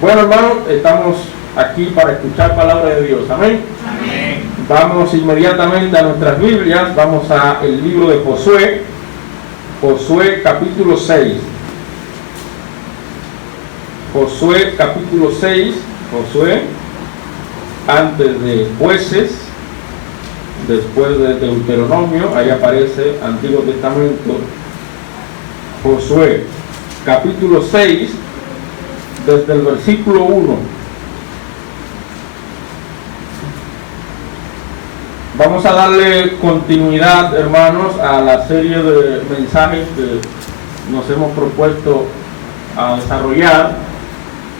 Bueno, hermanos, estamos aquí para escuchar palabra de Dios. Amén. Amén. Vamos inmediatamente a nuestras Biblias. Vamos al libro de Josué. Josué capítulo 6. Josué capítulo 6. Josué, antes de Jueces, después de Deuteronomio, ahí aparece Antiguo Testamento. Josué capítulo 6, desde el versículo 1. Vamos a darle continuidad, hermanos, a la serie de mensajes que nos hemos propuesto a desarrollar,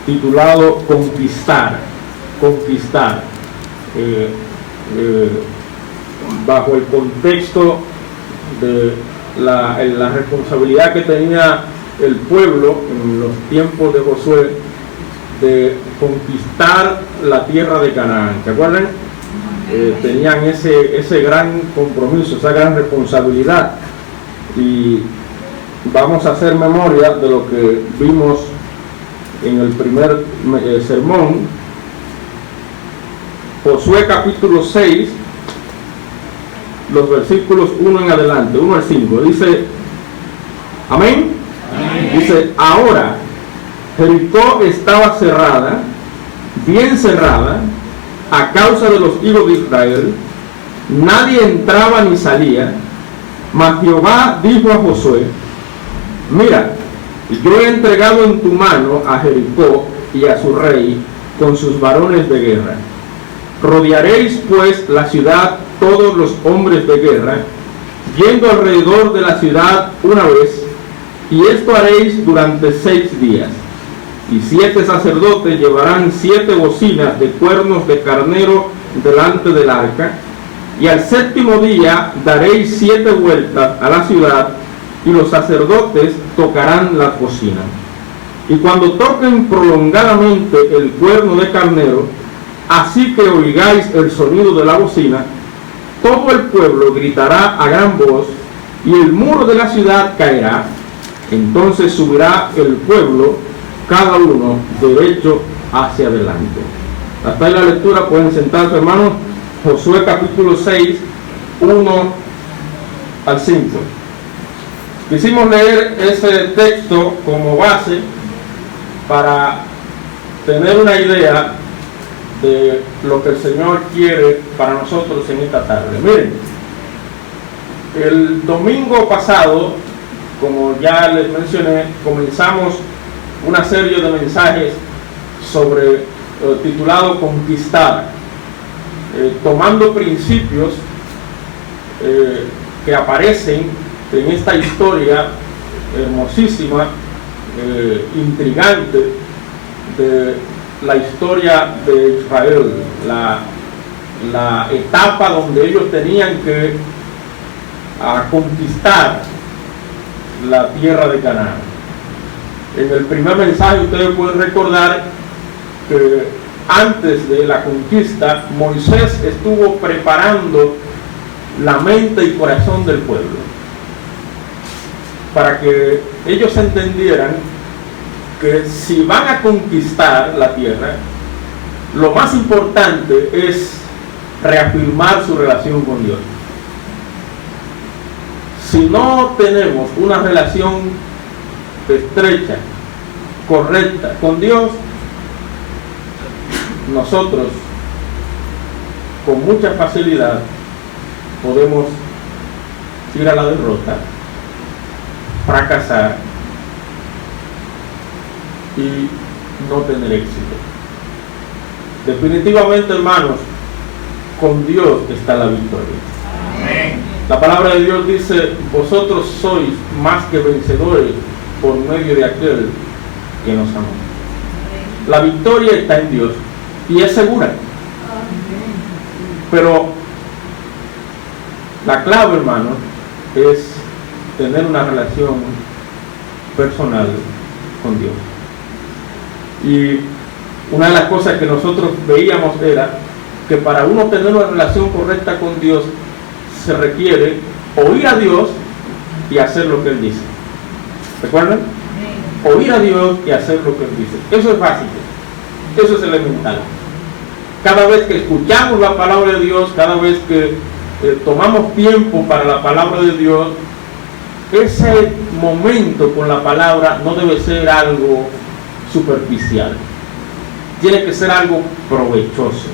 titulado Conquistar. Conquistar. Bajo el contexto de la responsabilidad que tenía el pueblo en los tiempos de Josué de conquistar la tierra de Canaán. ¿Se acuerdan? Tenían ese gran compromiso, esa gran responsabilidad, y vamos a hacer memoria de lo que vimos en el primer sermón. Josué capítulo 6, los versículos 1 en adelante, 1 al 5, dice, amén. Amén. Dice, ahora Jericó estaba cerrada, bien cerrada, a causa de los hijos de Israel, nadie entraba ni salía, mas Jehová dijo a Josué, mira, yo he entregado en tu mano a Jericó y a su rey con sus varones de guerra. Rodearéis pues la ciudad todos los hombres de guerra, yendo alrededor de la ciudad una vez, y esto haréis durante 6 días. Y 7 sacerdotes llevarán 7 bocinas de cuernos de carnero delante del arca, y al 7º día daréis 7 vueltas a la ciudad, y los sacerdotes tocarán las bocinas. Y cuando toquen prolongadamente el cuerno de carnero, así que oigáis el sonido de la bocina, todo el pueblo gritará a gran voz, y el muro de la ciudad caerá. Entonces subirá el pueblo, cada uno derecho hacia adelante. Hasta ahí la lectura, pueden sentarse, hermanos. Josué capítulo 6, 1 al 5. Quisimos leer ese texto como base para tener una idea de lo que el Señor quiere para nosotros en esta tarde. Miren, el domingo pasado, como ya les mencioné, comenzamos una serie de mensajes sobre titulado Conquistar, tomando principios que aparecen en esta historia hermosísima, intrigante, de la historia de Israel, la etapa donde ellos tenían que conquistar la tierra de Canaán. En el primer mensaje ustedes pueden recordar que antes de la conquista, Moisés estuvo preparando la mente y corazón del pueblo para que ellos entendieran que si van a conquistar la tierra, lo más importante es reafirmar su relación con Dios. Si no tenemos una relación estrecha, correcta con Dios, nosotros con mucha facilidad podemos ir a la derrota, fracasar y no tener éxito. Definitivamente, hermanos, con Dios está la victoria. Amén. La palabra de Dios dice, vosotros sois más que vencedores por medio de aquel que nos amó. La victoria está en Dios y es segura. Pero la clave, hermanos, es tener una relación personal con Dios. Y una de las cosas que nosotros veíamos era que para uno tener una relación correcta con Dios se requiere oír a Dios y hacer lo que Él dice. ¿Recuerdan? Oír a Dios y hacer lo que Él dice. Eso es básico. Eso es elemental. Cada vez que escuchamos la palabra de Dios, cada vez que tomamos tiempo para la palabra de Dios, ese momento con la palabra no debe ser algo superficial. Tiene que ser algo provechoso.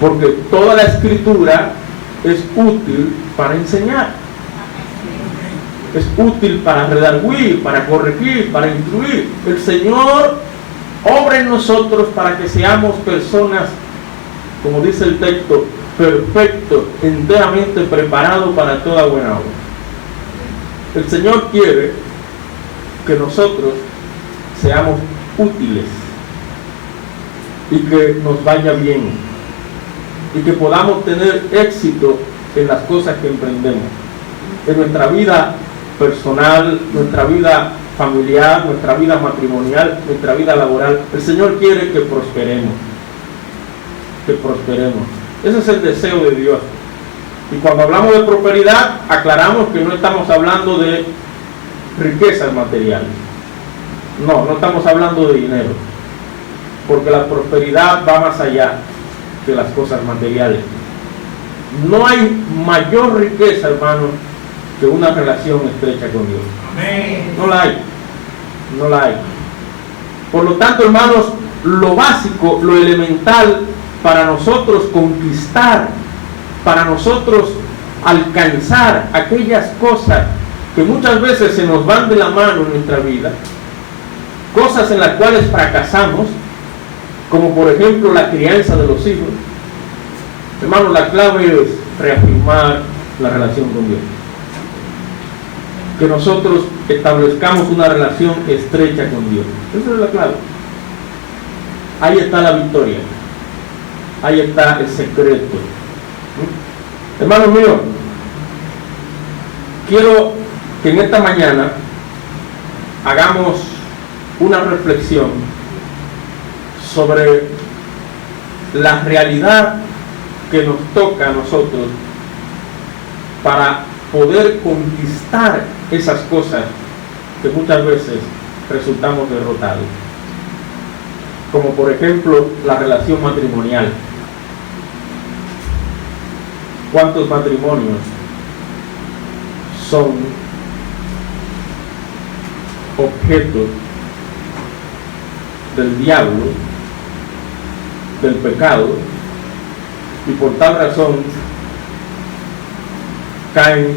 Porque toda la escritura es útil para enseñar. Es útil para redarguir, para corregir, para instruir. El Señor obra en nosotros para que seamos personas, como dice el texto, perfectos, enteramente preparados para toda buena obra. El Señor quiere que nosotros seamos útiles y que nos vaya bien y que podamos tener éxito en las cosas que emprendemos, en nuestra vida personal, nuestra vida familiar, nuestra vida matrimonial, nuestra vida laboral. El Señor quiere que prosperemos, que prosperemos. Ese es el deseo de Dios. Y cuando hablamos de prosperidad, aclaramos que no estamos hablando de riquezas materiales. No estamos hablando de dinero, porque la prosperidad va más allá de las cosas materiales. No hay mayor riqueza, hermano, que una relación estrecha con Dios. Amén. No la hay. No la hay. Por lo tanto, hermanos, lo básico, lo elemental para nosotros conquistar, para nosotros alcanzar aquellas cosas que muchas veces se nos van de la mano en nuestra vida, cosas en las cuales fracasamos, como por ejemplo la crianza de los hijos. Hermano, la clave es reafirmar la relación con Dios. Que nosotros establezcamos una relación estrecha con Dios. Esa es la clave. Ahí está la victoria. Ahí está el secreto. Hermanos míos, quiero que en esta mañana hagamos una reflexión sobre la realidad que nos toca a nosotros para poder conquistar esas cosas que muchas veces resultamos derrotados, como por ejemplo la relación matrimonial. ¿Cuántos matrimonios son objeto del diablo, del pecado, y por tal razón caen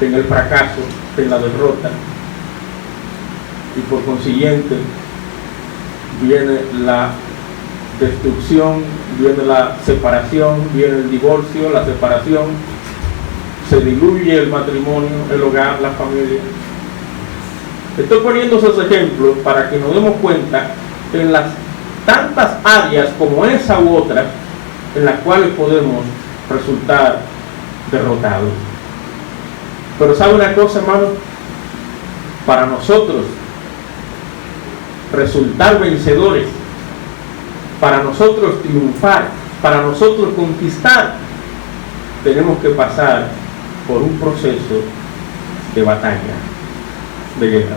en el fracaso, en la derrota, y por consiguiente viene la destrucción, viene la separación, viene el divorcio, la separación, se diluye el matrimonio, el hogar, la familia. Estoy poniendo esos ejemplos para que nos demos cuenta en las tantas áreas como esa u otra en las cuales podemos resultar derrotados. Pero ¿sabe una cosa, hermano? Para nosotros resultar vencedores, para nosotros triunfar, para nosotros conquistar, tenemos que pasar por un proceso de batalla, de guerra.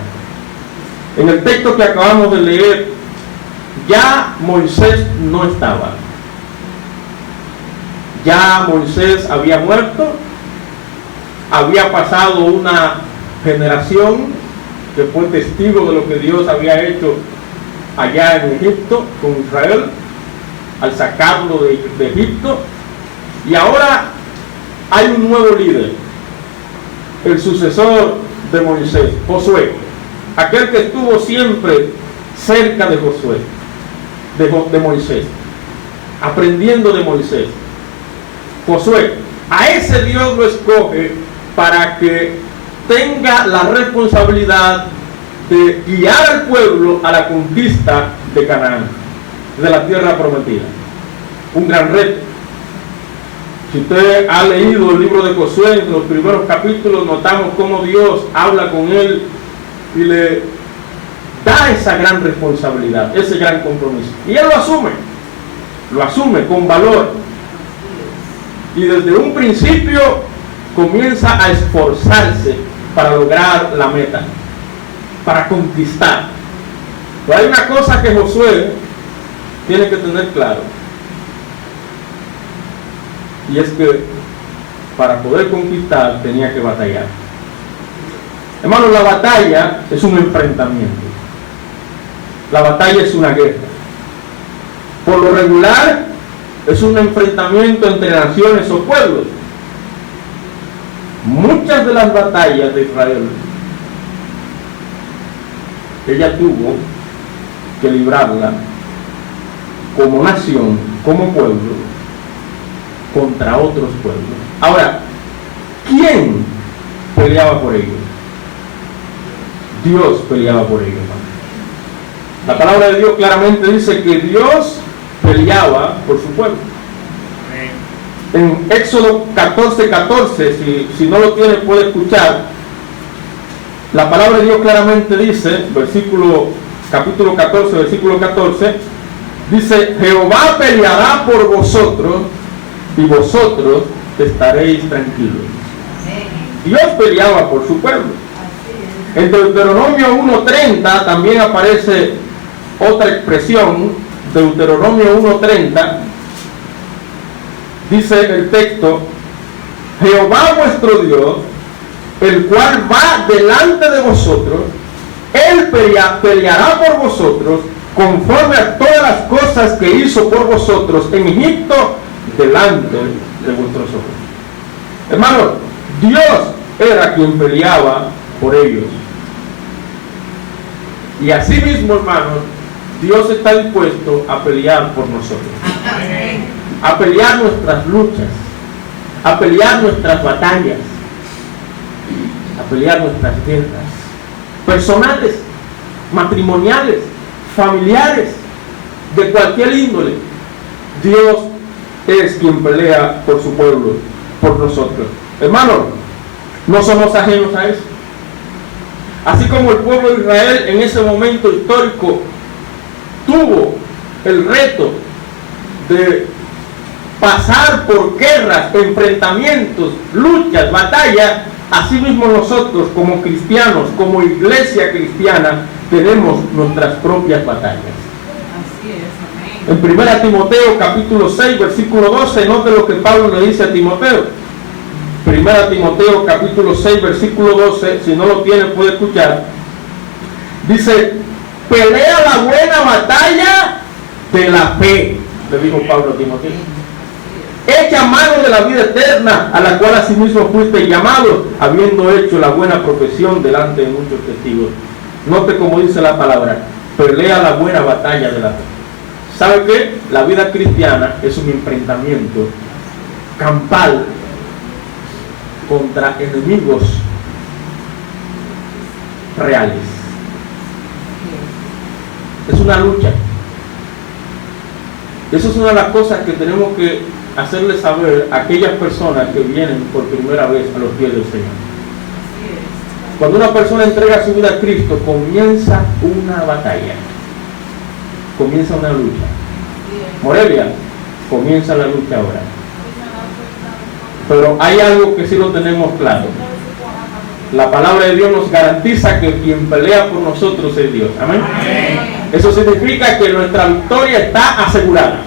En el texto que acabamos de leer, ya Moisés no estaba. Ya Moisés había muerto, había pasado una generación que fue testigo de lo que Dios había hecho allá en Egipto con Israel al sacarlo de Egipto, y ahora hay un nuevo líder, el sucesor de Moisés, Josué, aquel que estuvo siempre cerca de Josué, de Moisés, aprendiendo de Moisés. Josué, a ese Dios lo escoge para que tenga la responsabilidad de guiar al pueblo a la conquista de Canaán, de la tierra prometida. Un gran reto. Si usted ha leído el libro de Josué, en los primeros capítulos notamos cómo Dios habla con él y le da esa gran responsabilidad, ese gran compromiso. Y él lo asume con valor. Y desde un principio comienza a esforzarse para lograr la meta, para conquistar. Pero hay una cosa que Josué tiene que tener claro, y es que para poder conquistar tenía que batallar. Hermanos, la batalla es un enfrentamiento. La batalla es una guerra. Por lo regular, es un enfrentamiento entre naciones o pueblos. Muchas de las batallas de Israel, ella tuvo que librarla como nación, como pueblo, contra otros pueblos. Ahora, ¿quién peleaba por ellos? Dios peleaba por ellos. La palabra de Dios claramente dice que Dios peleaba por su pueblo. En Éxodo 14:14, si no lo tiene puede escuchar. La palabra de Dios claramente dice, capítulo 14, versículo 14, dice: Jehová peleará por vosotros y vosotros estaréis tranquilos. Dios peleaba por su pueblo. En Deuteronomio 1:30 también aparece otra expresión. Deuteronomio 1:30 dice el texto: Jehová vuestro Dios, el cual va delante de vosotros, él peleará por vosotros conforme a todas las cosas que hizo por vosotros en Egipto delante de vuestros ojos. Hermanos, Dios era quien peleaba por ellos. Y así mismo, hermanos, Dios está dispuesto a pelear por nosotros. A pelear nuestras luchas, a pelear nuestras batallas, a pelear nuestras guerras personales, matrimoniales, familiares, de cualquier índole. Dios es quien pelea por su pueblo, por nosotros. Hermanos, no somos ajenos a eso. Así como el pueblo de Israel en ese momento histórico tuvo el reto de pasar por guerras, enfrentamientos, luchas, batallas, así mismo nosotros como cristianos, como iglesia cristiana, tenemos nuestras propias batallas. Así es, amén. En 1 Timoteo capítulo 6, versículo 12, note lo que Pablo le dice a Timoteo. 1 Timoteo capítulo 6, versículo 12, si no lo tiene puede escuchar. Dice: pelea la buena batalla de la fe, le dijo Pablo a Timoteo. Echa mano de la vida eterna, a la cual asimismo fuiste llamado, habiendo hecho la buena profesión delante de muchos testigos. Note cómo dice la palabra: pelea la buena batalla de la fe. ¿Sabe qué? La vida cristiana es un enfrentamiento campal contra enemigos reales. Es una lucha. Eso es una de las cosas que tenemos que hacerle saber a aquellas personas que vienen por primera vez a los pies del Señor. Cuando una persona entrega su vida a Cristo, comienza una batalla, comienza una lucha. Morelia, comienza la lucha ahora. Pero hay algo que sí lo tenemos claro. La palabra de Dios nos garantiza que quien pelea por nosotros es Dios. Amén. Eso significa que nuestra victoria está asegurada.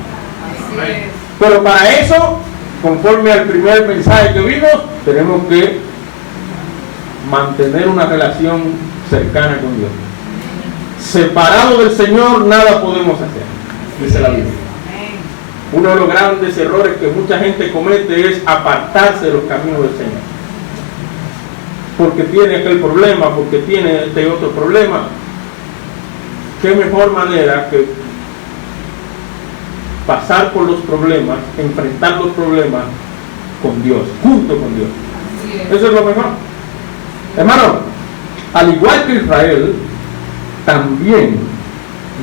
Pero para eso, conforme al primer mensaje que vimos, tenemos que mantener una relación cercana con Dios. Separado del Señor, nada podemos hacer, dice la Biblia. Uno de los grandes errores que mucha gente comete es apartarse de los caminos del Señor. Porque tiene aquel problema, porque tiene este otro problema. ¿Qué mejor manera que pasar por los problemas, enfrentar los problemas con Dios, junto con Dios? Eso es lo mejor. Hermano, al igual que Israel, también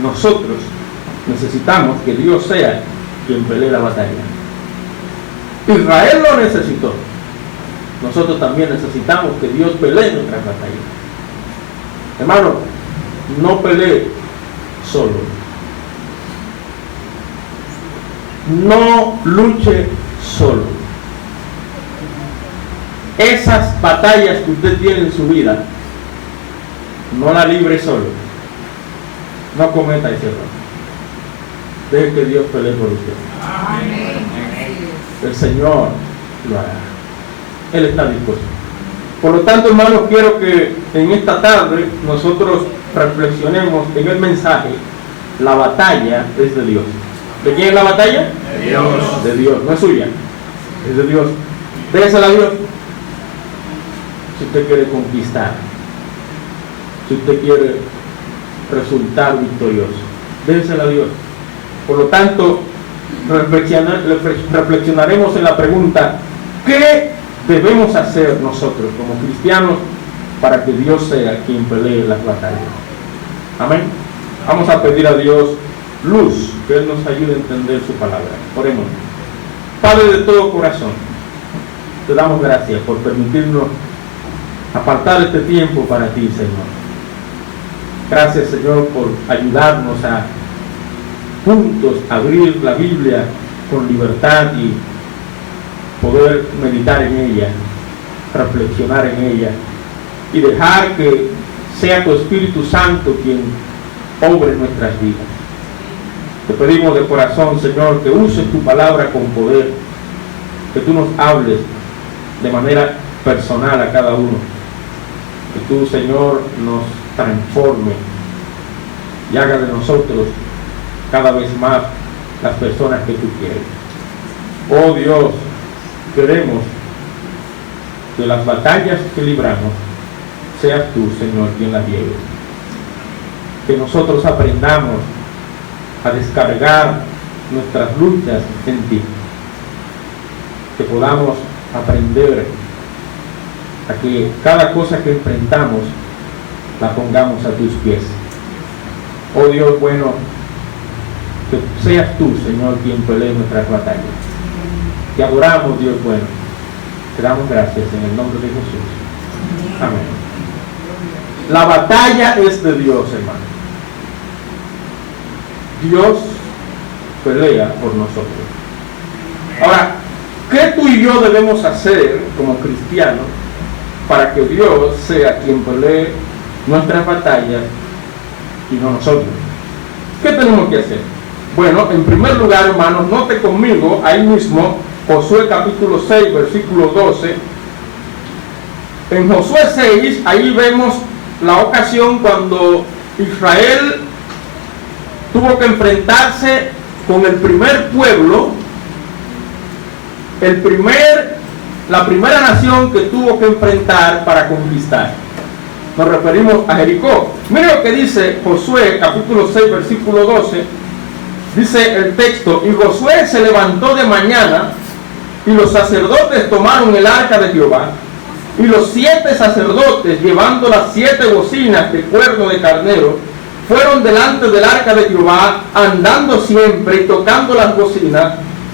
nosotros necesitamos que Dios sea quien pelee la batalla. Israel lo necesitó. Nosotros también necesitamos que Dios pelee nuestras batallas. Hermano, no pelee solo. No luche solo. Esas batallas que usted tiene en su vida, no la libre solo. No cometa ese error. Deje que Dios pelee por usted. Amén. El Señor lo hará. Él está dispuesto. Por lo tanto, hermanos, quiero que en esta tarde nosotros reflexionemos en el mensaje: la batalla es de Dios. ¿De quién es la batalla? De Dios. De Dios, no es suya, es de Dios. Déjesela a Dios. Si usted quiere conquistar, si usted quiere resultar victorioso, déjesela a Dios. Por lo tanto, reflexionaremos en la pregunta: ¿qué debemos hacer nosotros como cristianos para que Dios sea quien pelee las batallas? Amén. Vamos a pedir a Dios luz, que Él nos ayude a entender su palabra. Oremos. Padre de todo corazón, te damos gracias por permitirnos apartar este tiempo para ti, Señor. Gracias, Señor, por ayudarnos a juntos abrir la Biblia con libertad y poder meditar en ella, reflexionar en ella y dejar que sea tu Espíritu Santo quien obre en nuestras vidas. Te pedimos de corazón, Señor, que uses tu palabra con poder, que tú nos hables de manera personal a cada uno, que tú, Señor, nos transforme y haga de nosotros cada vez más las personas que tú quieres. Oh Dios, queremos que las batallas que libramos seas tú, Señor, quien las lleve. Que nosotros aprendamos a descargar nuestras luchas en ti. Que podamos aprender a que cada cosa que enfrentamos la pongamos a tus pies. Oh Dios bueno, que seas tú, Señor, quien pelee nuestras batallas. Te adoramos, Dios bueno. Te damos gracias en el nombre de Jesús. Amén. La batalla es de Dios, hermano. Dios pelea por nosotros. Ahora, ¿qué tú y yo debemos hacer como cristianos para que Dios sea quien pelee nuestras batallas y no nosotros? ¿Qué tenemos que hacer? Bueno, en primer lugar, hermanos, note conmigo ahí mismo Josué capítulo 6, versículo 12. En Josué 6, ahí vemos la ocasión cuando Israel tuvo que enfrentarse con el primer pueblo, la primera nación que tuvo que enfrentar para conquistar. Nos referimos a Jericó. Mire lo que dice Josué capítulo 6, versículo 12. Dice el texto: y Josué se levantó de mañana, y los sacerdotes tomaron el arca de Jehová, y los 7 sacerdotes, llevando las 7 bocinas de cuerno de carnero, fueron delante del arca de Jehová, andando siempre y tocando las bocinas,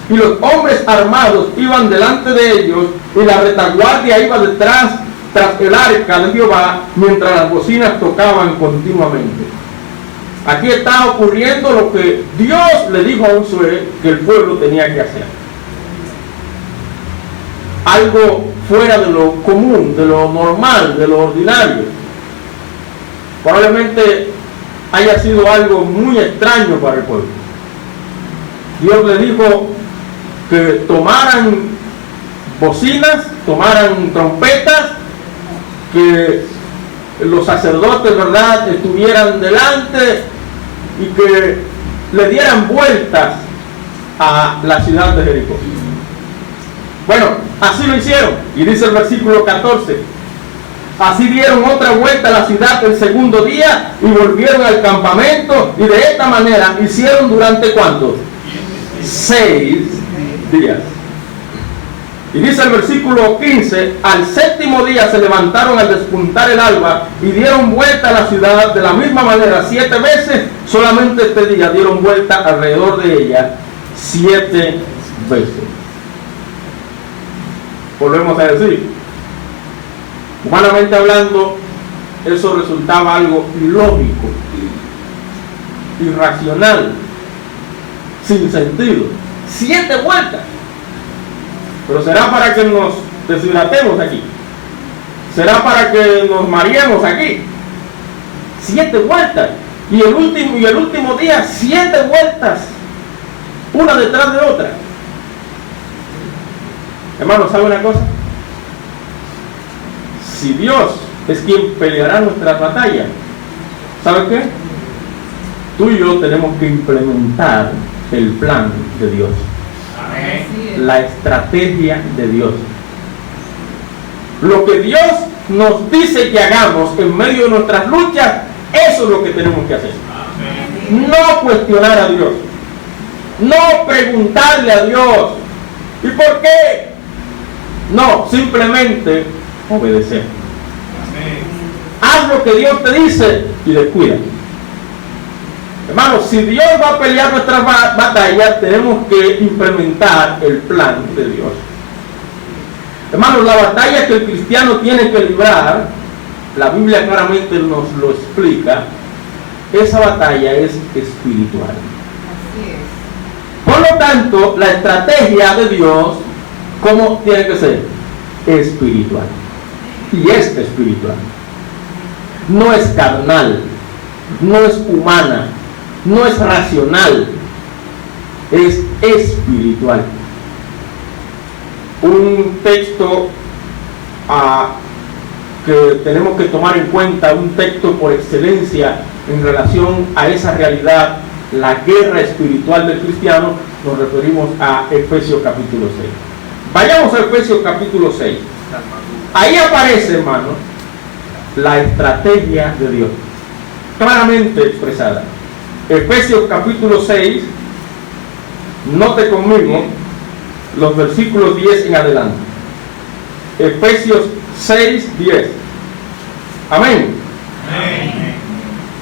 y los hombres armados iban delante de ellos, y la retaguardia iba detrás tras el arca de Jehová, mientras las bocinas tocaban continuamente. Aquí está ocurriendo lo que Dios le dijo a Josué que el pueblo tenía que hacer. Algo fuera de lo común, de lo normal, de lo ordinario. Probablemente haya sido algo muy extraño para el pueblo. Dios le dijo que tomaran bocinas, tomaran trompetas, que los sacerdotes, ¿verdad?, estuvieran delante y que le dieran vueltas a la ciudad de Jericó. Bueno, así lo hicieron, y dice el versículo 14: así dieron otra vuelta a la ciudad el segundo día y volvieron al campamento, y de esta manera hicieron durante ¿cuántos? 6 días. Y dice el versículo 15: al séptimo día se levantaron al despuntar el alba y dieron vuelta a la ciudad de la misma manera 7 veces. Solamente este día dieron vuelta alrededor de ella 7 veces. Volvemos a decir, humanamente hablando, eso resultaba algo ilógico, irracional, sin sentido. 7 vueltas. Pero será para que nos deshidratemos aquí. Será para que nos mareemos aquí. 7 vueltas. Y el último día, 7 vueltas, una detrás de otra. Hermano, ¿sabe una cosa? Si Dios es quien peleará nuestras batallas, ¿sabe qué? Tú y yo tenemos que implementar el plan de Dios. Amén. La estrategia de Dios. Lo que Dios nos dice que hagamos en medio de nuestras luchas, eso es lo que tenemos que hacer. No cuestionar a Dios, no preguntarle a Dios ¿y por qué? No, simplemente obedecer. Haz lo que Dios te dice y descuida. Hermanos, si Dios va a pelear nuestras batallas, tenemos que implementar el plan de Dios. Hermanos, la batalla que el cristiano tiene que librar, la Biblia claramente nos lo explica, esa batalla es espiritual. Así es. Por lo tanto, la estrategia de Dios, ¿cómo tiene que ser? Espiritual. Y es espiritual. No es carnal, no es humana, no es racional, es espiritual. Un texto que tenemos que tomar en cuenta, un texto por excelencia en relación a esa realidad, la guerra espiritual del cristiano, nos referimos a Efesios capítulo 6. Vayamos a Efesios capítulo 6. Ahí aparece, hermanos, la estrategia de Dios, claramente expresada. Efesios capítulo 6, note conmigo los versículos 10 en adelante. Efesios 6, 10. Amén. Amén.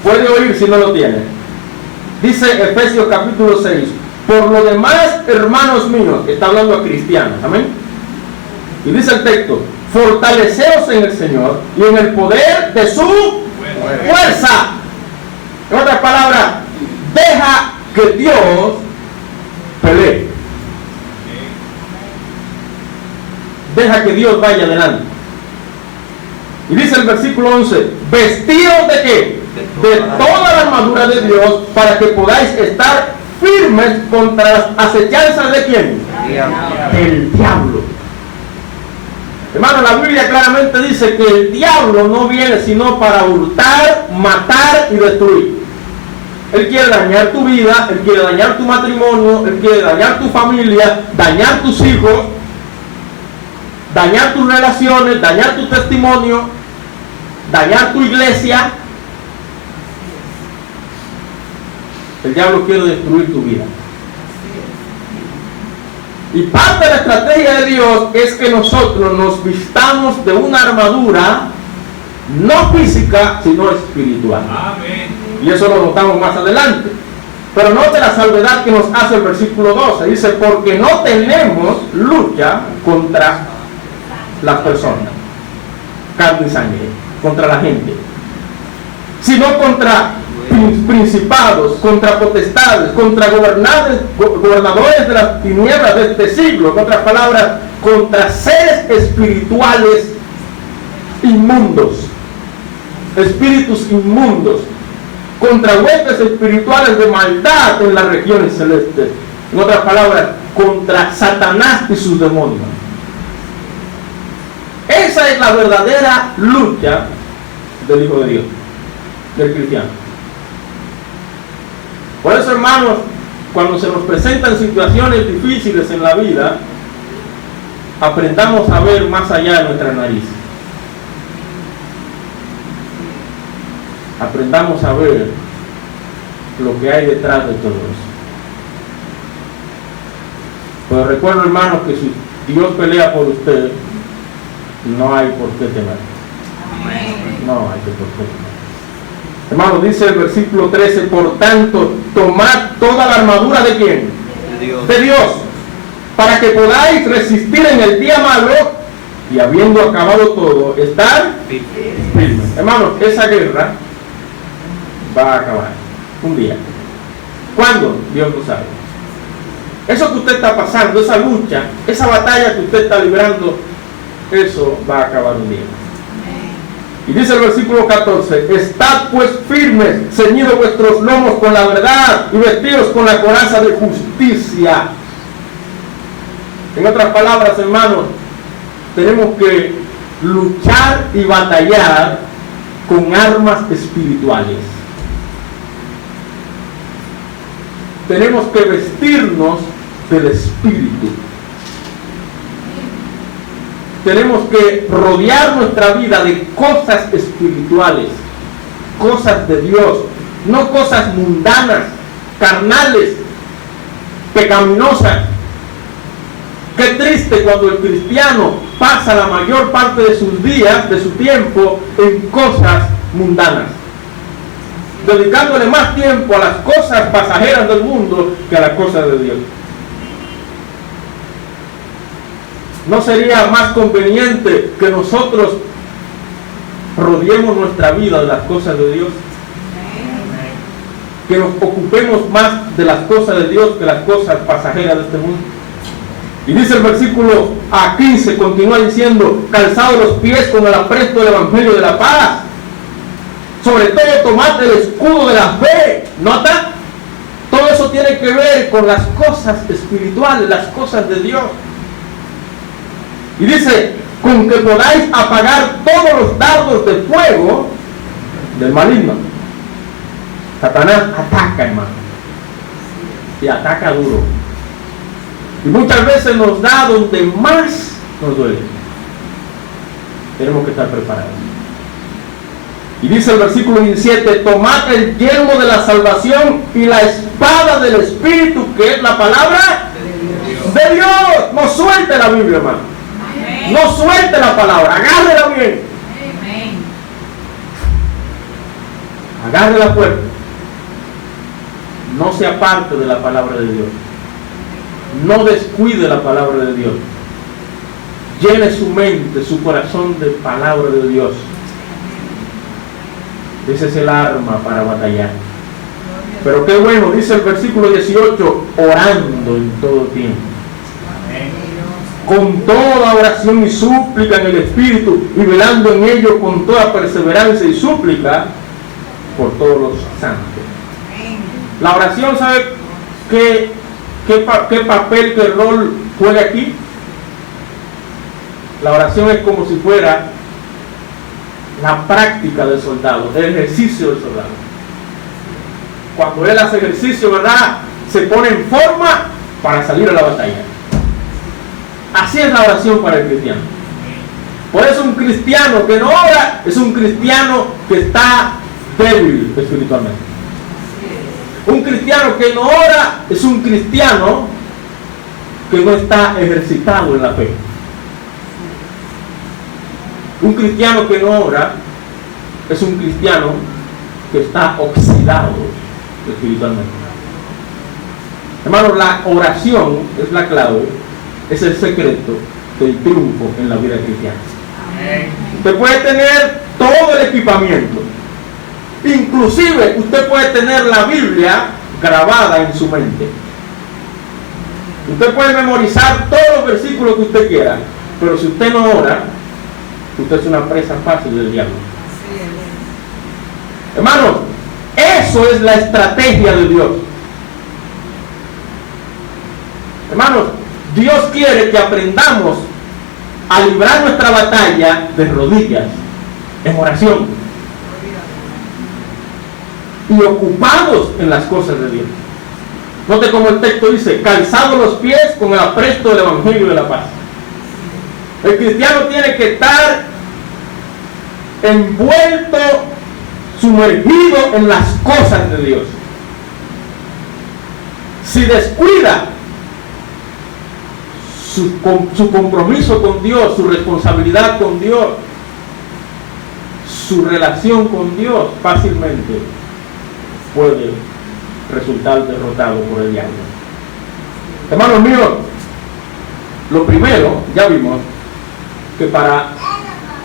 Puede oír si no lo tiene. Dice Efesios capítulo 6: por lo demás, hermanos míos, está hablando a cristianos, amén. Y dice el texto: fortaleceos en el Señor y en el poder de su fuerza. En otras palabras, deja que Dios pelee. Deja que Dios vaya adelante. Y dice el versículo 11: vestidos de qué? De toda la armadura de Dios, para que podáis estar firmes contra las acechanzas de ¿quién? El diablo. Hermano, la Biblia claramente dice que el diablo no viene sino para hurtar, matar y destruir. Él quiere dañar tu vida, él quiere dañar tu matrimonio, él quiere dañar tu familia, dañar tus hijos, dañar tus relaciones, dañar tu testimonio, dañar tu iglesia. El diablo quiere destruir tu vida. Y parte de la estrategia de Dios es que nosotros nos vistamos de una armadura no física, sino espiritual. Amén. Y eso lo notamos más adelante. Pero note la salvedad que nos hace el versículo 12. Dice: porque no tenemos lucha contra las personas, carne y sangre, contra la gente, sino contra principados, contra potestades, contra gobernadores de las tinieblas de este siglo. En otras palabras, contra seres espirituales inmundos, espíritus inmundos, contra huestes espirituales de maldad en las regiones celestes. En otras palabras, contra Satanás y sus demonios. Esa es la verdadera lucha del Hijo de Dios, del cristiano. Por eso, hermanos, cuando se nos presentan situaciones difíciles en la vida, aprendamos a ver más allá de nuestra nariz. Aprendamos a ver lo que hay detrás de todo eso. Pero recuerdo, hermanos, que si Dios pelea por usted, no hay por qué temer. No hay por qué temer. Hermano, dice el versículo 13: por tanto, tomad toda la armadura ¿de quién? De Dios, para que podáis resistir en el día malo y habiendo acabado todo, estar firmes. Hermano, esa guerra va a acabar un día. ¿Cuándo? Dios lo sabe. Eso que usted está pasando, esa lucha, esa batalla que usted está librando, eso va a acabar un día. Y dice el versículo 14, estad pues firmes, ceñidos vuestros lomos con la verdad y vestidos con la coraza de justicia. En otras palabras, hermanos, tenemos que luchar y batallar con armas espirituales. Tenemos que vestirnos del Espíritu. Tenemos que rodear nuestra vida de cosas espirituales, cosas de Dios, no cosas mundanas, carnales, pecaminosas. Qué triste cuando el cristiano pasa la mayor parte de sus días, de su tiempo, en cosas mundanas, dedicándole más tiempo a las cosas pasajeras del mundo que a las cosas de Dios. ¿No sería más conveniente que nosotros rodeemos nuestra vida de las cosas de Dios? Que nos ocupemos más de las cosas de Dios que las cosas pasajeras de este mundo. Y dice el versículo 15, continúa diciendo, calzados los pies con el apresto del Evangelio de la paz. Sobre todo tomad el escudo de la fe. ¿Nota? Todo eso tiene que ver con las cosas espirituales, las cosas de Dios. Y dice, con que podáis apagar todos los dardos de fuego del maligno. Satanás ataca, hermano. Y ataca duro. Y muchas veces nos da donde más nos duele. Tenemos que estar preparados. Y dice el versículo 17, tomad el yelmo de la salvación y la espada del Espíritu, que es la palabra de Dios. No suelte la Biblia, hermano. No suelte la palabra, agárrela bien. Agárrela fuerte. No se aparte de la palabra de Dios. No descuide la palabra de Dios. Llene su mente, su corazón de palabra de Dios. Ese es el arma para batallar. Pero qué bueno, dice el versículo 18, orando en todo tiempo. Con toda oración y súplica en el Espíritu, y velando en ello con toda perseverancia y súplica por todos los santos. La oración, ¿sabe qué papel, qué rol juega aquí? La oración es como si fuera la práctica del soldado, el ejercicio del soldado. Cuando él hace ejercicio, ¿verdad?, se pone en forma para salir a la batalla. Así es la oración para el cristiano. Por eso un cristiano que no ora es un cristiano que está débil espiritualmente. Un cristiano que no ora es un cristiano que no está ejercitado en la fe. Un cristiano que no ora es un cristiano que está oxidado espiritualmente. Hermanos, la oración es la clave, es el secreto del triunfo en la vida cristiana. Usted puede tener todo el equipamiento, inclusive usted puede tener la Biblia grabada en su mente, usted puede memorizar todos los versículos que usted quiera, pero si usted no ora, usted es una presa fácil del diablo. Hermanos, eso es la estrategia de Dios. Hermanos, Dios quiere que aprendamos a librar nuestra batalla de rodillas, en oración, y ocupados en las cosas de Dios. Note como el texto dice, calzados los pies con el apresto del Evangelio de la paz. El cristiano tiene que estar envuelto, sumergido en las cosas de Dios. Si descuida su compromiso con Dios, su responsabilidad con Dios, su relación con Dios, fácilmente puede resultar derrotado por el diablo. Hermanos míos, lo primero, ya vimos que para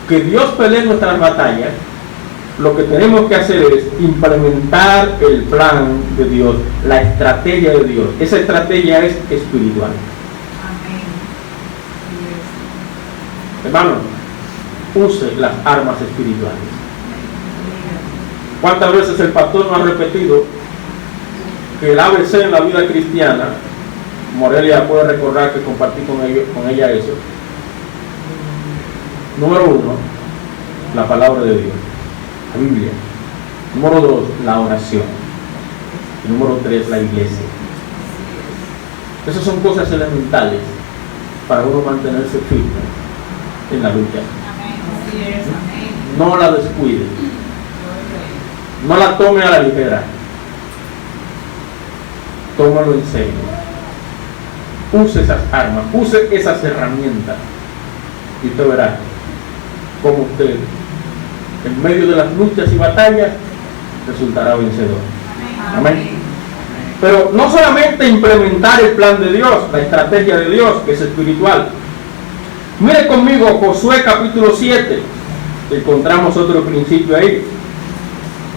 que Dios pelee nuestras batallas, lo que tenemos que hacer es implementar el plan de Dios, la estrategia de Dios. Esa estrategia es espiritual. Hermanos, use las armas espirituales. ¿Cuántas veces el pastor nos ha repetido que el ABC en la vida cristiana? Morelia puede recordar que compartí con ella eso. Número 1, la palabra de Dios, la Biblia. Número 2, la oración. Y número 3, la iglesia. Esas son cosas elementales para uno mantenerse firme en la lucha. No la descuide, no la tome a la ligera, tómalo en serio. Use esas armas, use esas herramientas y usted verá cómo usted en medio de las luchas y batallas resultará vencedor. Amén. Pero no solamente implementar el plan de Dios, la estrategia de Dios, que es espiritual. Mire conmigo Josué capítulo 7, encontramos otro principio ahí.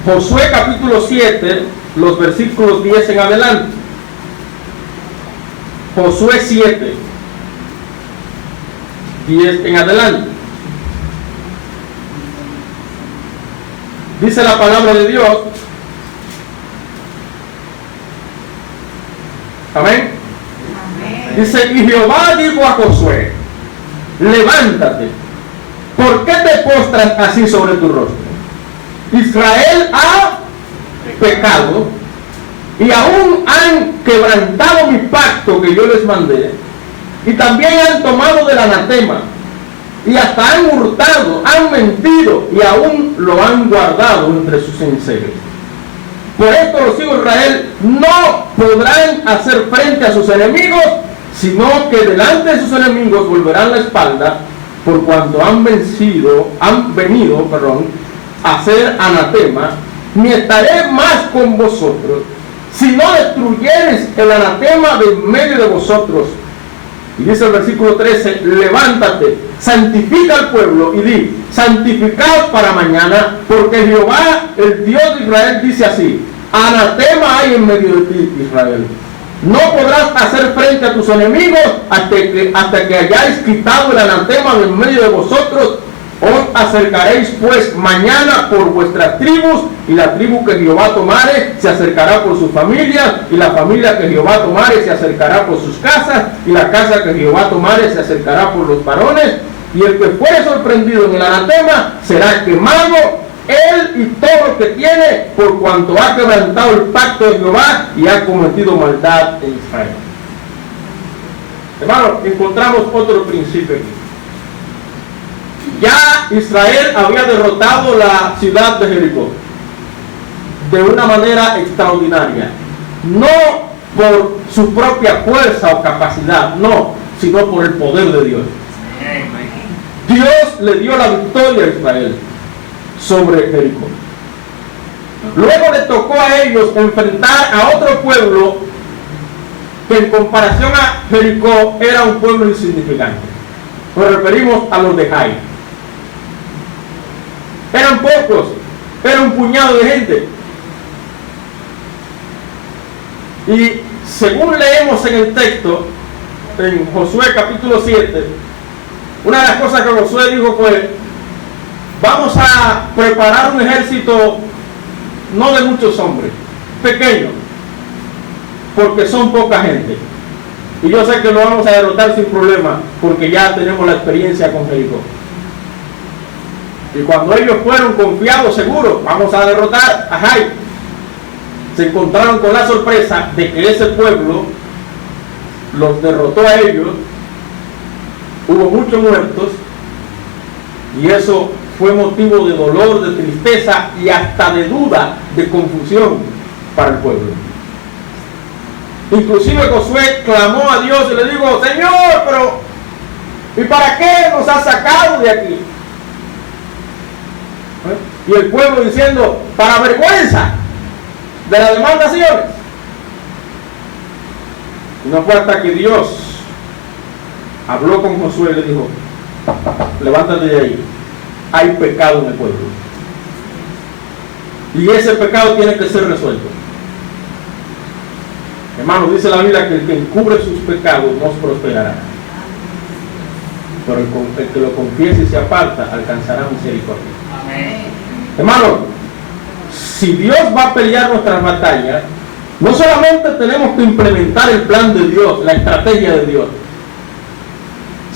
Josué capítulo 7, los versículos 10 en adelante. Josué 7, 10 en adelante. Dice la palabra de Dios. Amén. Dice, y Jehová dijo a Josué, levántate, ¿por qué te postras así sobre tu rostro? Israel ha pecado y aún han quebrantado mi pacto que yo les mandé, y también han tomado del anatema, y hasta han hurtado, han mentido, y aún lo han guardado entre sus enseres. Por esto los hijos de Israel no podrán hacer frente a sus enemigos, sino que delante de sus enemigos volverán la espalda, por cuanto han venido a hacer anatema, ni estaré más con vosotros, si no destruyeres el anatema de en medio de vosotros. Y dice el versículo 13, levántate, santifica al pueblo y di, santificaos para mañana, porque Jehová, el Dios de Israel, dice así, anatema hay en medio de ti, Israel. No podrás hacer frente a tus enemigos hasta que hayáis quitado el anatema de en medio de vosotros. Os acercaréis pues mañana por vuestras tribus, y la tribu que Jehová tomare se acercará por sus familias, y la familia que Jehová tomare se acercará por sus casas, y la casa que Jehová tomare se acercará por los varones, y el que fuere sorprendido en el anatema será quemado, él y todo lo que tiene, por cuanto ha quebrantado el pacto de Jehová y ha cometido maldad en Israel. Hermanos, encontramos otro principio aquí. Ya Israel había derrotado la ciudad de Jericó de una manera extraordinaria, no por su propia fuerza o capacidad, no, sino por el poder de Dios. Dios le dio la victoria a Israel sobre Jericó. Luego le tocó a ellos enfrentar a otro pueblo que en comparación a Jericó era un pueblo insignificante. Nos referimos a los de Jai. Eran pocos, era un puñado de gente. Y según leemos en el texto, en Josué capítulo 7, una de las cosas que Josué dijo fue, vamos a preparar un ejército no de muchos hombres, pequeño, porque son poca gente. Y yo sé que lo vamos a derrotar sin problema, porque ya tenemos la experiencia con Jericó. Y cuando ellos fueron confiados, seguros, vamos a derrotar a Jai, se encontraron con la sorpresa de que ese pueblo los derrotó a ellos, hubo muchos muertos, y eso fue motivo de dolor, de tristeza y hasta de duda, de confusión para el pueblo. Inclusive Josué clamó a Dios y le dijo, Señor, pero ¿y para qué nos has sacado de aquí? Y el pueblo diciendo, para vergüenza de las demás naciones. Y no fue hasta que Dios habló con Josué y le dijo, levántate de ahí, hay pecado en el pueblo, y ese pecado tiene que ser resuelto. Hermano, dice la Biblia que el que encubre sus pecados no prosperará. pero el que lo confiese y se aparta alcanzará misericordia. Amén. Hermano, si Dios va a pelear nuestras batallas, no solamente tenemos que implementar el plan de Dios, la estrategia de Dios,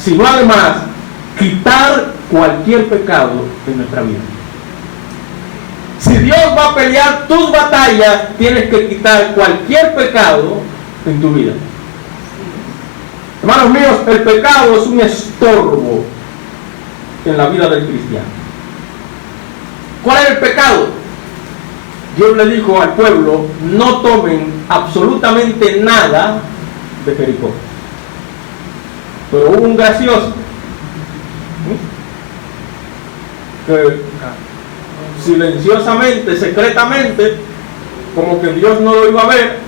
sino además quitar cualquier pecado en nuestra vida. Si Dios va a pelear tus batallas, tienes que quitar cualquier pecado en tu vida. Hermanos míos, el pecado es un estorbo en la vida del cristiano. ¿Cuál es el pecado? Dios le dijo al pueblo: no tomen absolutamente nada de Jericó. Pero hubo un gracioso que silenciosamente, secretamente, como que Dios no lo iba a ver,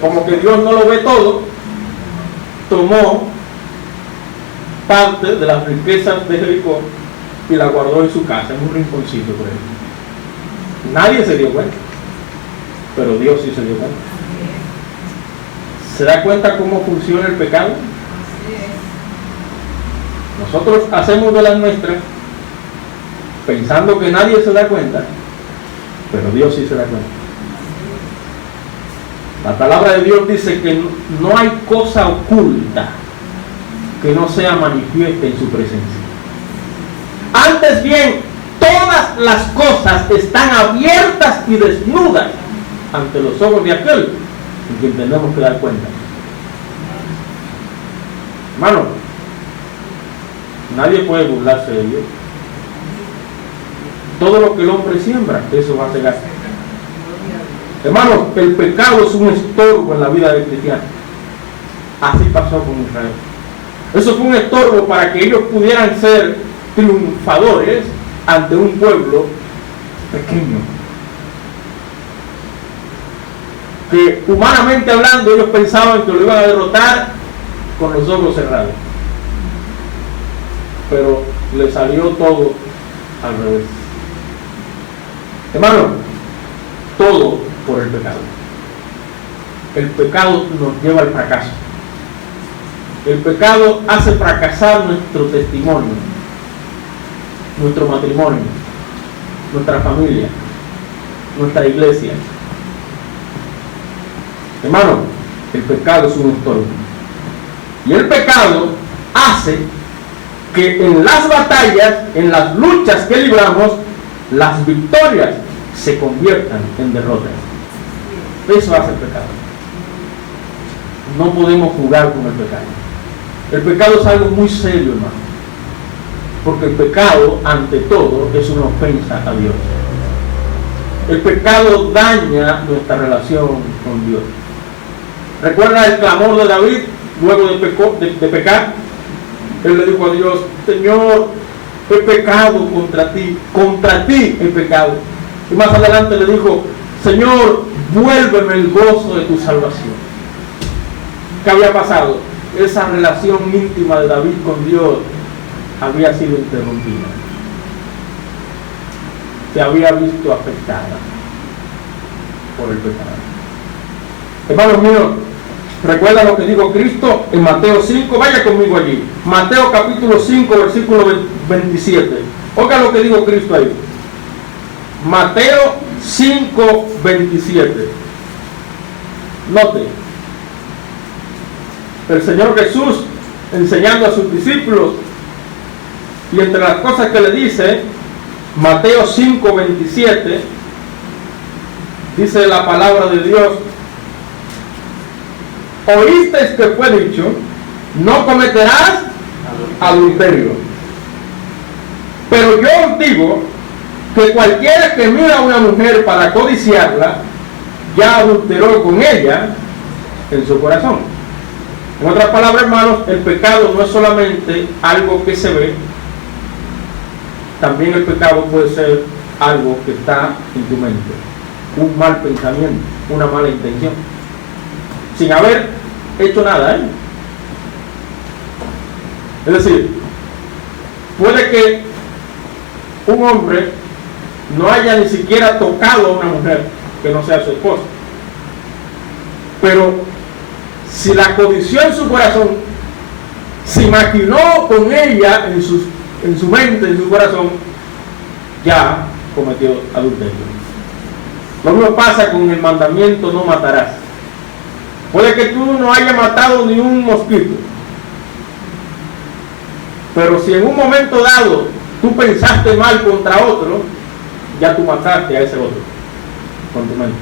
como que Dios no lo ve todo, tomó parte de las riquezas de Jericó y la guardó en su casa, en un rinconcito por ahí. Nadie se dio cuenta, pero Dios sí se dio cuenta. ¿Se da cuenta cómo funciona el pecado? Nosotros hacemos de las nuestras pensando que nadie se da cuenta, pero Dios sí se da cuenta. La palabra de Dios dice que no hay cosa oculta que no sea manifiesta en su presencia. Antes bien, todas las cosas están abiertas y desnudas ante los ojos de aquel en quien tenemos que dar cuenta. Hermano, nadie puede burlarse de Dios. Todo lo que el hombre siembra, eso va a cegar. Hermanos, el pecado es un estorbo en la vida del cristiano. Así pasó con Israel. Eso fue un estorbo para que ellos pudieran ser triunfadores ante un pueblo pequeño, que humanamente hablando ellos pensaban que lo iban a derrotar con los ojos cerrados, pero le salió todo al revés. Hermano, todo por el pecado. El pecado nos lleva al fracaso. El pecado hace fracasar nuestro testimonio, nuestro matrimonio, nuestra familia, nuestra iglesia. Hermano, el pecado es un estorbo. Y el pecado hace que en las batallas, en las luchas que libramos, las victorias se conviertan en derrotas. Eso hace el pecado. No podemos jugar con el pecado. El pecado es algo muy serio, hermano. Porque el pecado, ante todo, es una ofensa a Dios. El pecado daña nuestra relación con Dios. ¿Recuerda el clamor de David luego de pecar? Él le dijo a Dios: Señor, he pecado contra ti he pecado. Y más adelante le dijo: Señor, vuélveme el gozo de tu salvación. ¿Qué había pasado? Esa relación íntima de David con Dios había sido interrumpida. Se había visto afectada por el pecado. Hermanos míos, recuerda lo que dijo Cristo en Mateo 5, vaya conmigo allí. Mateo capítulo 5, versículo 27. Oiga lo que dijo Cristo ahí. Mateo 5, 27. Note. El Señor Jesús enseñando a sus discípulos, y entre las cosas que le dice, Mateo 5, 27, dice la palabra de Dios: oísteis que fue dicho, no cometerás adulterio. Pero yo os digo que cualquiera que mira a una mujer para codiciarla, ya adulteró con ella en su corazón. En otras palabras, hermanos, el pecado no es solamente algo que se ve, también el pecado puede ser algo que está en tu mente, un mal pensamiento, una mala intención, sin haber hecho nada, Es decir, puede que un hombre no haya ni siquiera tocado a una mujer que no sea su esposa, pero si la codició en su corazón, si maquinó con ella en su mente, en su corazón, ya cometió adulterio. Lo mismo pasa con el mandamiento no matarás. Puede que tú no hayas matado ni un mosquito, pero si en un momento dado tú pensaste mal contra otro, ya tú mataste a ese otro con tu mente.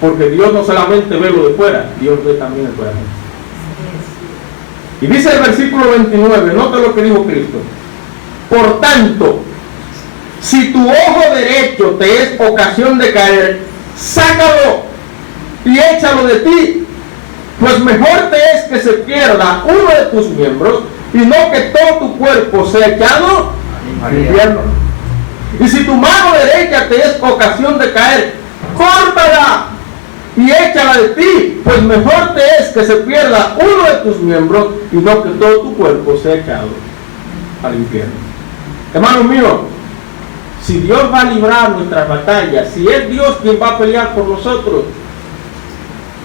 Porque Dios no solamente ve lo de fuera, Dios ve también el corazón. Y dice el versículo 29, nota lo que dijo Cristo: por tanto, si tu ojo derecho te es ocasión de caer, sácalo y échalo de ti, pues mejor te es que se pierda uno de tus miembros y no que todo tu cuerpo sea echado al infierno. Y si tu mano derecha te es ocasión de caer, córtala y échala de ti, pues mejor te es que se pierda uno de tus miembros y no que todo tu cuerpo sea echado al infierno. Hermanos míos, si Dios va a librar nuestras batallas, si es Dios quien va a pelear por nosotros,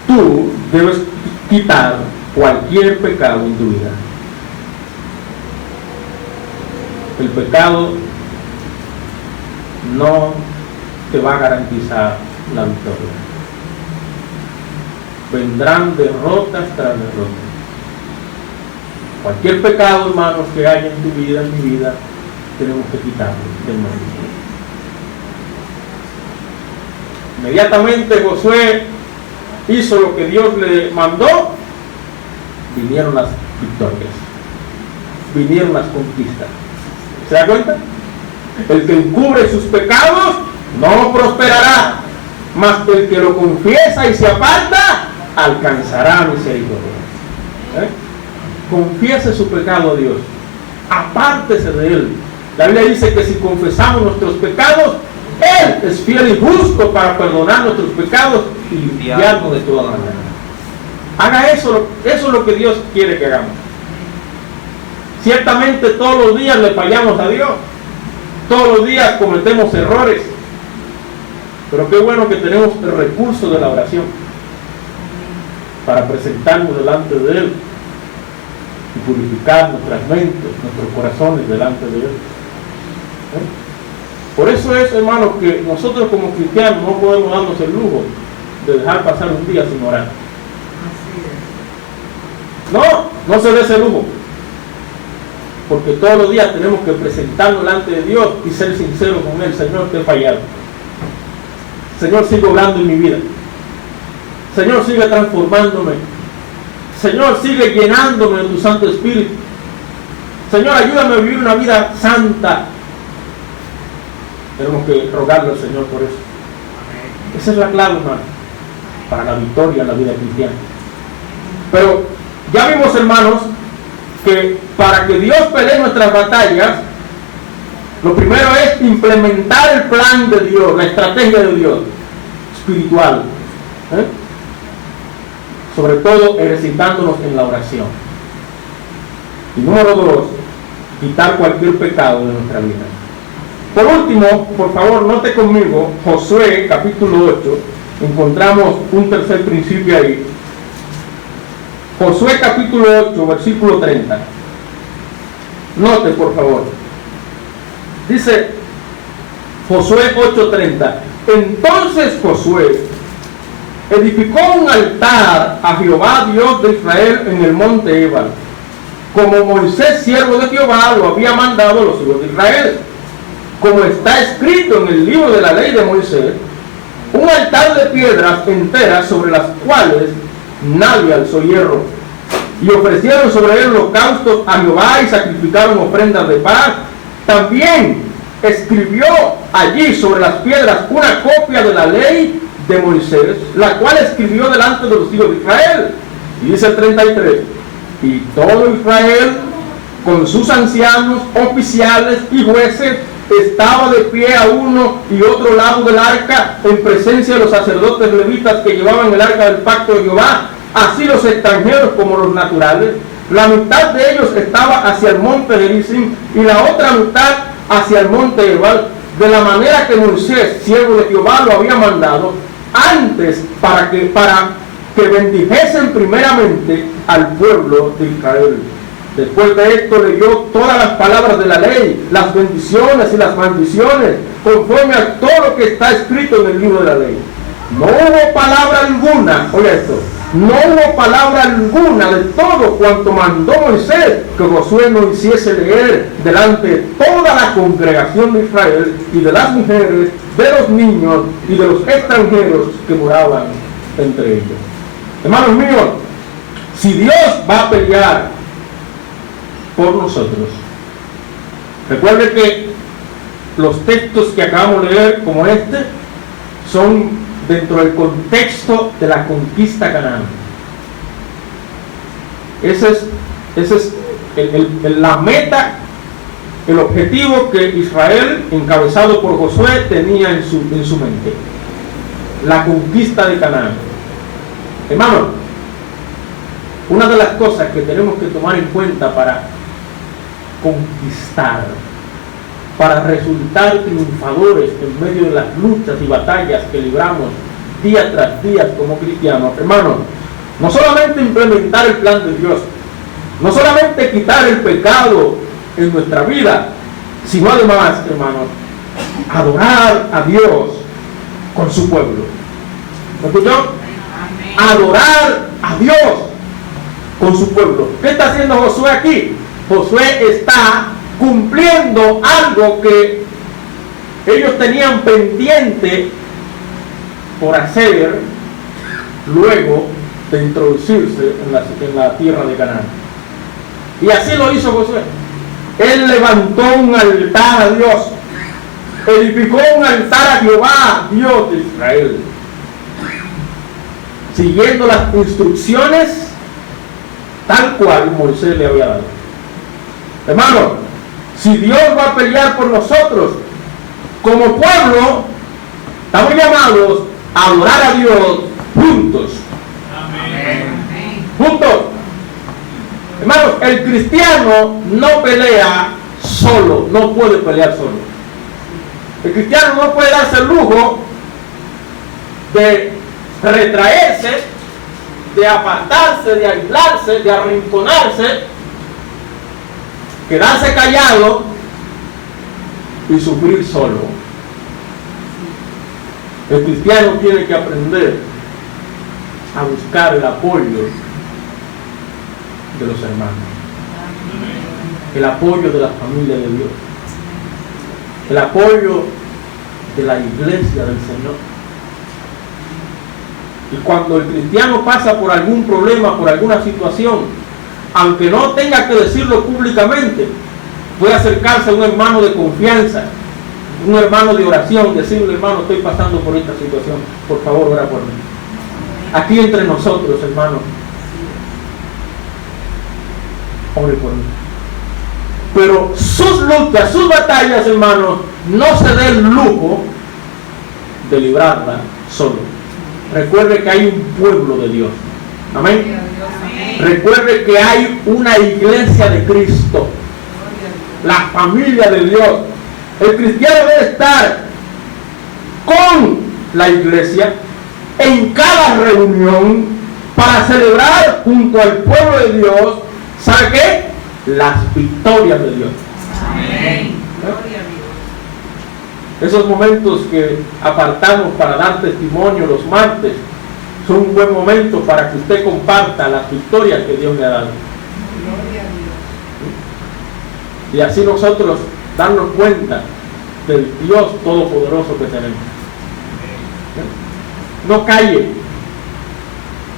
tú debes quitar cualquier pecado en tu vida. El pecado no te va a garantizar la victoria. Vendrán derrotas tras derrotas. Cualquier pecado, hermanos, que haya en tu vida, en mi vida, tenemos que quitarlo del medio. Inmediatamente Josué hizo lo que Dios le mandó, vinieron las victorias, vinieron las conquistas. ¿Se da cuenta? El que encubre sus pecados no prosperará, mas el que lo confiesa y se aparta alcanzará misericordia. Confiese su pecado a Dios, apártese de él. La Biblia dice que si confesamos nuestros pecados, Él es fiel y justo para perdonar nuestros pecados y limpiarnos de toda manera. Haga eso es lo que Dios quiere que hagamos. Ciertamente todos los días le fallamos a Dios, todos los días cometemos errores, pero qué bueno que tenemos el recurso de la oración para presentarnos delante de Él y purificar nuestras mentes, nuestros corazones delante de Él. Por eso es, hermanos, que nosotros como cristianos no podemos darnos el lujo de dejar pasar un día sin orar. No se dé ese lujo, porque todos los días tenemos que presentarnos delante de Dios y ser sinceros con Él. Señor, te he fallado. Señor, sigue obrando en mi vida. Señor, sigue transformándome. Señor, sigue llenándome de tu Santo Espíritu. Señor, ayúdame a vivir una vida santa. Tenemos que rogarle al Señor por eso. Esa es la clave, hermano, para la victoria en la vida cristiana. Pero ya vimos, hermanos, que para que Dios pelee nuestras batallas, lo primero es implementar el plan de Dios, la estrategia de Dios espiritual, sobre todo ejercitándonos en la oración. Y número 2, quitar cualquier pecado de nuestra vida. Por último, por favor, note conmigo Josué capítulo 8. Encontramos un tercer principio ahí. Josué capítulo 8, versículo 30. Note, por favor. Dice Josué 8:30. Entonces Josué edificó un altar a Jehová Dios de Israel en el monte Ebal, como Moisés, siervo de Jehová, lo había mandado a los hijos de Israel, como está escrito en el libro de la ley de Moisés, un altar de piedras enteras sobre las cuales nadie alzó hierro. Y ofrecieron sobre él holocaustos a Jehová y sacrificaron ofrendas de paz. También escribió allí sobre las piedras una copia de la ley de Moisés, la cual escribió delante de los hijos de Israel. Y dice el 33, y todo Israel con sus ancianos, oficiales y jueces estaba de pie a uno y otro lado del arca, en presencia de los sacerdotes levitas que llevaban el arca del pacto de Jehová, así los extranjeros como los naturales. La mitad de ellos estaba hacia el monte Gerizim y la otra mitad hacia el monte Ebal, de la manera que Moisés, siervo de Jehová, lo había mandado antes, para que bendijesen primeramente al pueblo de Israel. Después de esto leyó todas las palabras de la ley, las bendiciones y las maldiciones, conforme a todo lo que está escrito en el libro de la ley. No hubo palabra alguna, oye esto, no hubo palabra alguna de todo cuanto mandó Moisés que Josué no hiciese leer delante de toda la congregación de Israel y de las mujeres, de los niños y de los extranjeros que moraban entre ellos. Hermanos míos, si Dios va a pelear por nosotros, recuerde que los textos que acabamos de leer, como este, son dentro del contexto de la conquista de Canaán. Ese es la meta, el objetivo que Israel, encabezado por Josué, tenía en su mente: la conquista de Canaán. Hermano, una de las cosas que tenemos que tomar en cuenta para conquistar, para resultar triunfadores en medio de las luchas y batallas que libramos día tras día como cristianos, hermanos, no solamente implementar el plan de Dios, no solamente quitar el pecado en nuestra vida, sino además, hermanos, adorar a Dios con su pueblo. ¿Me escuchó? Adorar a Dios con su pueblo. ¿Qué está haciendo Josué aquí? Josué está cumpliendo algo que ellos tenían pendiente por hacer luego de introducirse en la tierra de Canaán. Y así lo hizo Josué. Él levantó un altar a Dios, edificó un altar a Jehová, Dios de Israel, siguiendo las instrucciones tal cual Moisés le había dado. Hermano, si Dios va a pelear por nosotros, como pueblo, estamos llamados a adorar a Dios juntos. Amén. Juntos. Hermano, el cristiano no pelea solo, no puede pelear solo. El cristiano no puede darse el lujo de retraerse, de apartarse, de aislarse, de arrinconarse, quedarse callado y sufrir solo. El cristiano tiene que aprender a buscar el apoyo de los hermanos, el apoyo de la familia de Dios, el apoyo de la iglesia del Señor. Y cuando el cristiano pasa por algún problema, por alguna situación, aunque no tenga que decirlo públicamente, puede acercarse a un hermano de confianza, un hermano de oración, decirle: hermano, estoy pasando por esta situación, por favor, ora por mí. Aquí entre nosotros, hermanos, ore por mí. Pero sus luchas, sus batallas, hermanos, no se dé el lujo de librarla solo. Recuerde que hay un pueblo de Dios. Amén. Recuerde que hay una iglesia de Cristo, la familia de Dios. El cristiano debe estar con la iglesia en cada reunión para celebrar junto al pueblo de Dios, ¿sabe qué? Las victorias de Dios. Amén. Esos momentos que apartamos para dar testimonio los martes son un buen momento para que usted comparta las victorias que Dios le ha dado. Y así nosotros darnos cuenta del Dios todopoderoso que tenemos. No calle,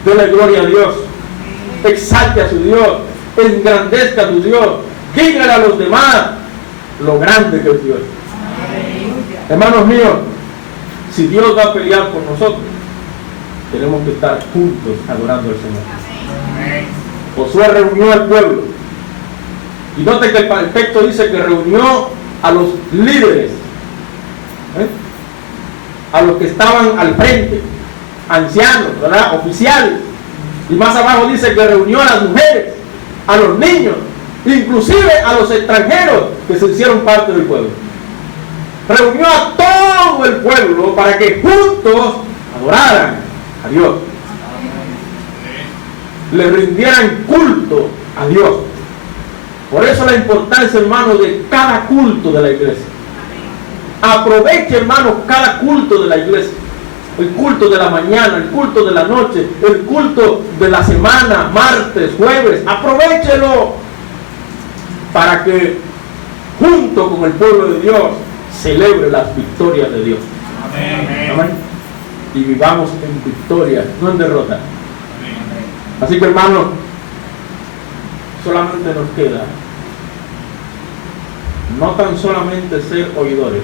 dele gloria a Dios, exalte a su Dios, engrandezca a su Dios, dígale a los demás lo grande que es Dios. Hermanos míos, si Dios va a pelear por nosotros, tenemos que estar juntos adorando al Señor. Josué reunió al pueblo. Y note que el texto dice que reunió a los líderes, a los que estaban al frente, ancianos, ¿verdad? Oficiales. Y más abajo dice que reunió a las mujeres, a los niños, inclusive a los extranjeros que se hicieron parte del pueblo. Reunió a todo el pueblo para que juntos adoraran a Dios. le rindieran culto a Dios. Por eso la importancia, hermano, de cada culto de la iglesia. Aproveche, hermano, cada culto de la iglesia. El culto de la mañana, el culto de la noche, el culto de la semana, martes, jueves. Aprovéchelo para que junto con el pueblo de Dios celebre las victorias de Dios. Amén. Y vivamos en victoria, no en derrota. Así que, hermano, solamente nos queda no tan solamente ser oidores,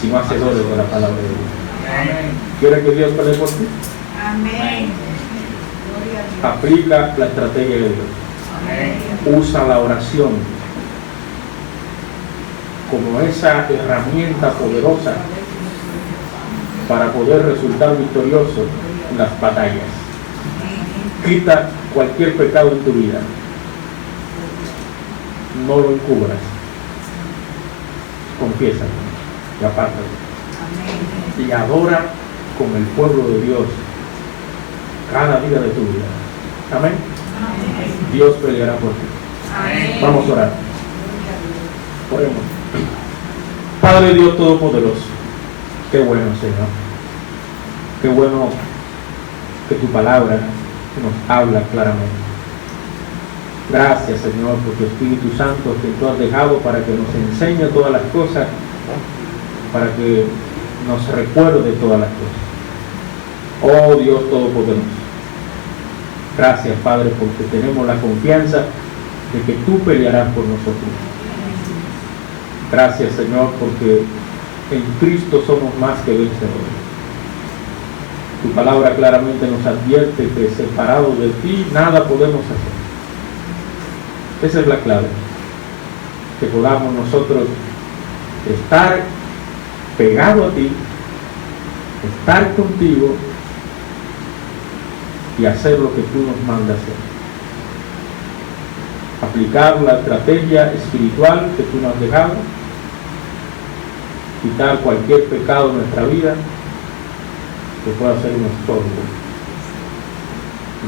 sino hacedores de la palabra de Dios. ¿Quiere que Dios pelee por ti? Amén. Aplica la estrategia de Dios. Usa la oración como esa herramienta poderosa para poder resultar victorioso en las batallas. Quita cualquier pecado en tu vida. No lo encubras. Confiésalo y apártate. Y adora con el pueblo de Dios cada día de tu vida. Amén. Dios peleará por ti. Vamos a orar. Oremos. Padre Dios Todopoderoso, qué bueno, Señor. Qué bueno que tu palabra nos habla claramente. Gracias, Señor, por tu Espíritu Santo que tú has dejado para que nos enseñe todas las cosas, para que nos recuerde todas las cosas. Oh Dios Todopoderoso, gracias, Padre, porque tenemos la confianza de que tú pelearás por nosotros. Gracias, Señor, porque en Cristo somos más que vencedores. Tu palabra claramente nos advierte que separados de ti nada podemos hacer. Esa es la clave, que podamos nosotros estar pegados a ti, estar contigo y hacer lo que tú nos mandas hacer. Aplicar la estrategia espiritual que tú nos has dejado, quitar cualquier pecado en nuestra vida que pueda ser un estorbo,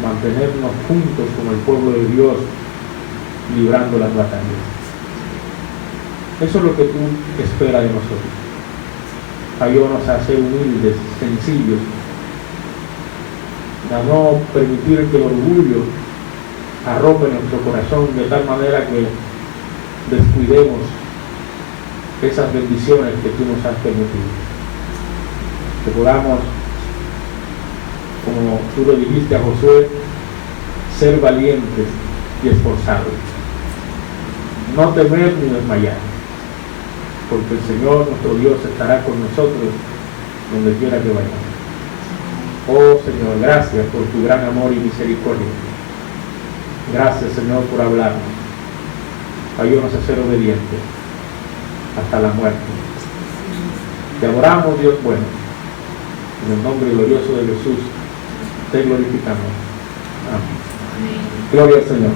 mantenernos juntos con el pueblo de Dios librando las batallas. Eso es lo que tú esperas de nosotros. Ayúdanos a ser humildes, sencillos, a no permitir que el orgullo arrope nuestro corazón de tal manera que descuidemos esas bendiciones que tú nos has permitido. Que podamos, como tú le dijiste a Josué, ser valientes y esforzados. No temer ni desmayar, porque el Señor nuestro Dios estará con nosotros donde quiera que vayamos. Oh Señor, gracias por tu gran amor y misericordia. Gracias, Señor, por hablarnos. Ayúdanos a ser obedientes hasta la muerte. Te adoramos, Dios bueno. En el nombre glorioso de Jesús te glorificamos. Amén. Gloria al Señor.